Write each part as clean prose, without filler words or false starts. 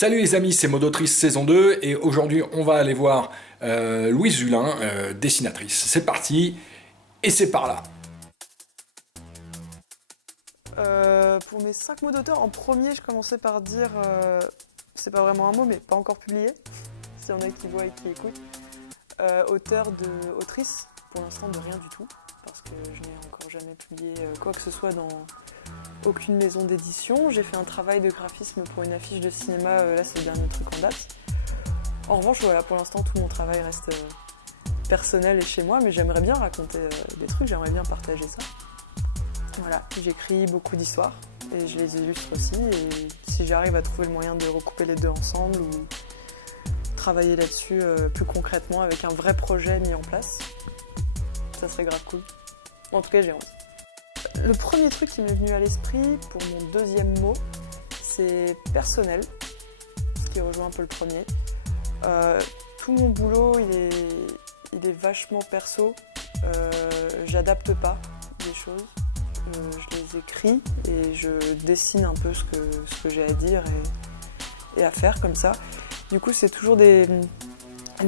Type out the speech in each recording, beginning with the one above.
Salut les amis, c'est Modotrice saison 2 et aujourd'hui on va aller voir Louise Hulin, dessinatrice. C'est parti et c'est par là. Pour mes 5 mots d'auteur, en premier je commençais par dire, c'est pas vraiment un mot mais pas encore publié, s'il y en a qui voient et qui écoutent. Autrice, pour l'instant de rien du tout, parce que je n'ai encore jamais publié quoi que ce soit dans aucune maison d'édition. J'ai fait un travail de graphisme pour une affiche de cinéma, là c'est le dernier truc en date. En revanche, voilà, pour l'instant tout mon travail reste personnel et chez moi, mais j'aimerais bien raconter des trucs, j'aimerais bien partager ça. Voilà, j'écris beaucoup d'histoires et je les illustre aussi, et si j'arrive à trouver le moyen de recouper les deux ensemble ou travailler là-dessus plus concrètement avec un vrai projet mis en place, ça serait grave cool. En tout cas, j'ai envie. Le premier truc qui m'est venu à l'esprit pour mon deuxième mot, c'est personnel, ce qui rejoint un peu le premier. Tout mon boulot, il est vachement perso. J'adapte pas des choses. Je les écris et je dessine un peu ce que j'ai à dire et à faire comme ça. Du coup, c'est toujours des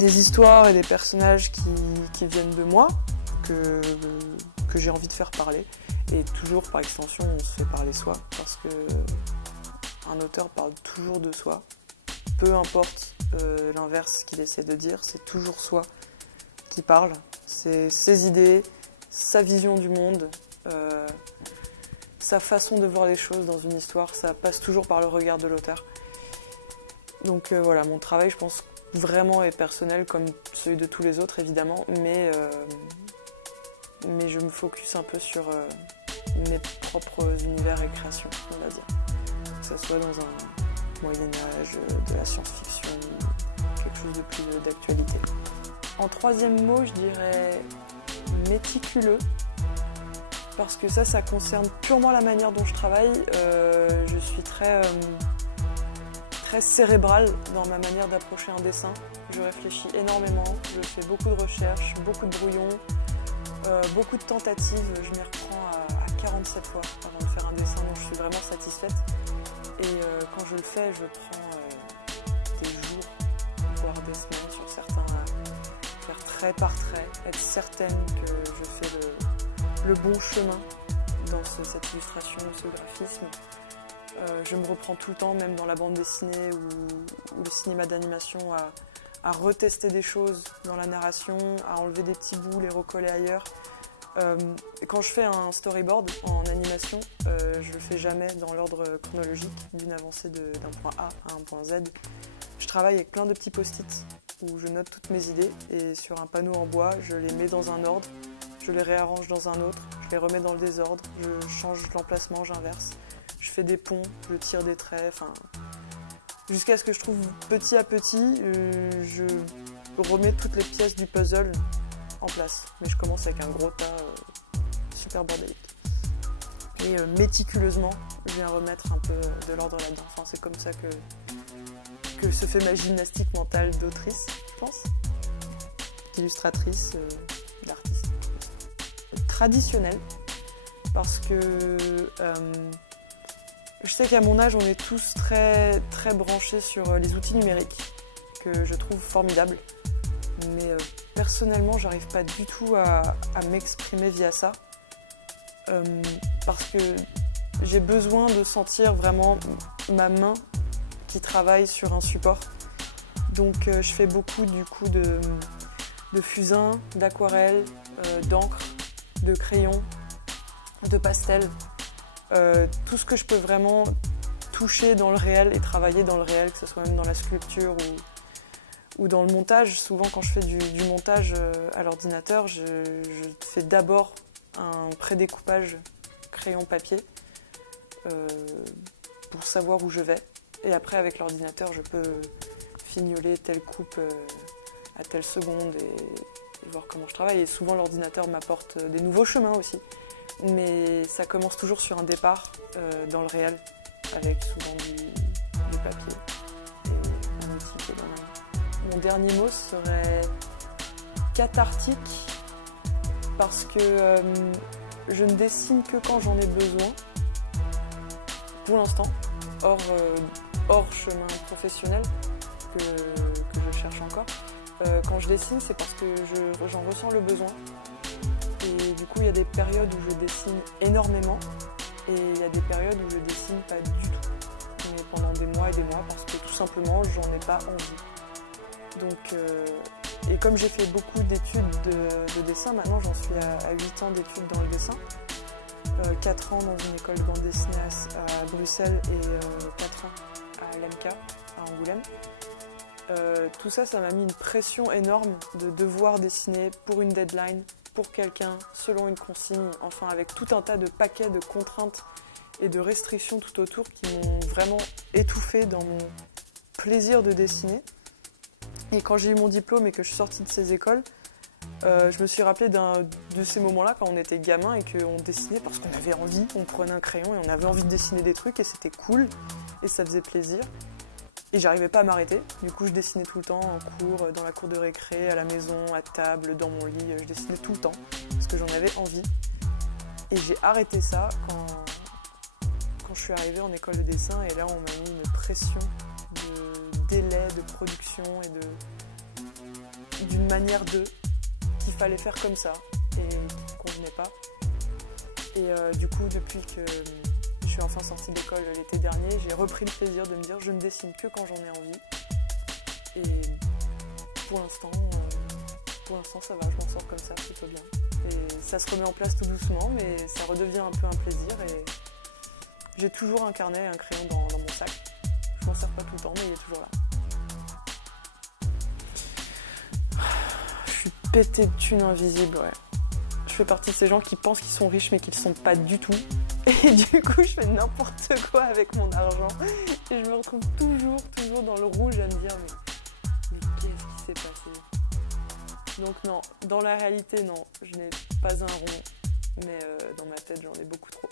histoires et des personnages qui viennent de moi, que j'ai envie de faire parler. Et toujours, par extension, on se fait parler soi, parce qu'un auteur parle toujours de soi. Peu importe l'inverse qu'il essaie de dire, c'est toujours soi qui parle. C'est ses idées, sa vision du monde, sa façon de voir les choses dans une histoire, ça passe toujours par le regard de l'auteur. Donc voilà, mon travail, je pense, vraiment est personnel, comme celui de tous les autres, évidemment, mais je me focus un peu sur mes propres univers et créations, on va dire. Que ce soit dans un Moyen-Âge, de la science-fiction, quelque chose de plus d'actualité. En troisième mot, je dirais méticuleux, parce que ça concerne purement la manière dont je travaille. Je suis très cérébrale dans ma manière d'approcher un dessin. Je réfléchis énormément, je fais beaucoup de recherches, beaucoup de brouillons, beaucoup de tentatives. Je m'y reprends à 47 fois avant de faire un dessin dont je suis vraiment satisfaite. Et quand je le fais, je prends des jours, voire des semaines sur certains, faire trait par trait, être certaine que je fais le bon chemin dans cette illustration, ce graphisme. Je me reprends tout le temps, même dans la bande dessinée ou le cinéma d'animation, à retester des choses dans la narration, à enlever des petits bouts, les recoller ailleurs. Quand je fais un storyboard en animation, je le fais jamais dans l'ordre chronologique d'une avancée d'un point A à un point Z. Je travaille avec plein de petits post-it où je note toutes mes idées, et sur un panneau en bois, je les mets dans un ordre, je les réarrange dans un autre, je les remets dans le désordre, je change l'emplacement, j'inverse. Je fais des ponts, je tire des traits, enfin, jusqu'à ce que je trouve petit à petit, je remets toutes les pièces du puzzle en place. Mais je commence avec un gros tas super bordélique. Et méticuleusement, je viens remettre un peu de l'ordre là-dedans. Enfin, c'est comme ça que se fait ma gymnastique mentale d'autrice, je pense, d'illustratrice, d'artiste. Traditionnel, parce que je sais qu'à mon âge, on est tous très branchés sur les outils numériques, que je trouve formidables. Mais personnellement, j'arrive pas du tout à m'exprimer via ça. Parce que j'ai besoin de sentir vraiment ma main qui travaille sur un support. Donc je fais beaucoup du coup de fusain, d'aquarelle, d'encre, de crayon, de pastel. Tout ce que je peux vraiment toucher dans le réel et travailler dans le réel, que ce soit même dans la sculpture ou dans le montage. Souvent quand je fais du montage à l'ordinateur, je fais d'abord un prédécoupage crayon-papier pour savoir où je vais. Et après avec l'ordinateur, je peux fignoler telle coupe à telle seconde et voir comment je travaille. Et souvent l'ordinateur m'apporte des nouveaux chemins aussi. Mais ça commence toujours sur un départ dans le réel, avec souvent du papier et un outil qui est dans ma main. Mon dernier mot serait cathartique, parce que je ne dessine que quand j'en ai besoin, pour l'instant. Or, hors chemin professionnel que je cherche encore. Quand je dessine, c'est parce que j'en ressens le besoin. Et du coup, il y a des périodes où je dessine énormément et il y a des périodes où je dessine pas du tout. Mais pendant des mois et des mois parce que tout simplement, j'en ai pas envie. Donc, et comme j'ai fait beaucoup d'études de dessin, maintenant j'en suis à 8 ans d'études dans le dessin. 4 ans dans une école de bande dessinée à Bruxelles et 4 ans à LMK, à Angoulême. Tout ça, ça m'a mis une pression énorme de devoir dessiner pour une deadline, pour quelqu'un, selon une consigne, enfin avec tout un tas de paquets de contraintes et de restrictions tout autour qui m'ont vraiment étouffée dans mon plaisir de dessiner. Et quand j'ai eu mon diplôme et que je suis sortie de ces écoles, je me suis rappelée de ces moments-là quand on était gamin et qu'on dessinait parce qu'on avait envie, on prenait un crayon et on avait envie de dessiner des trucs et c'était cool et ça faisait plaisir. Et j'arrivais pas à m'arrêter, du coup je dessinais tout le temps en cours, dans la cour de récré, à la maison, à table, dans mon lit, je dessinais tout le temps parce que j'en avais envie. Et j'ai arrêté ça quand je suis arrivée en école de dessin et là on m'a mis une pression de délai, de production et d'une manière qu'il fallait faire comme ça et qui ne convenait pas. Et du coup depuis que je suis enfin sortie d'école l'été dernier, j'ai repris le plaisir de me dire je ne dessine que quand j'en ai envie. Et pour l'instant ça va, je m'en sors comme ça plutôt bien. Et ça se remet en place tout doucement, mais ça redevient un peu un plaisir. Et j'ai toujours un carnet et un crayon dans mon sac. Je m'en sers pas tout le temps, mais il est toujours là. Je suis pétée de thunes invisibles, ouais. Je fais partie de ces gens qui pensent qu'ils sont riches mais qu'ils ne sont pas du tout. Et du coup, je fais n'importe quoi avec mon argent. Et je me retrouve toujours dans le rouge à me dire mais qu'est-ce qui s'est passé? Donc non, dans la réalité, non, je n'ai pas un rond. Mais dans ma tête, j'en ai beaucoup trop.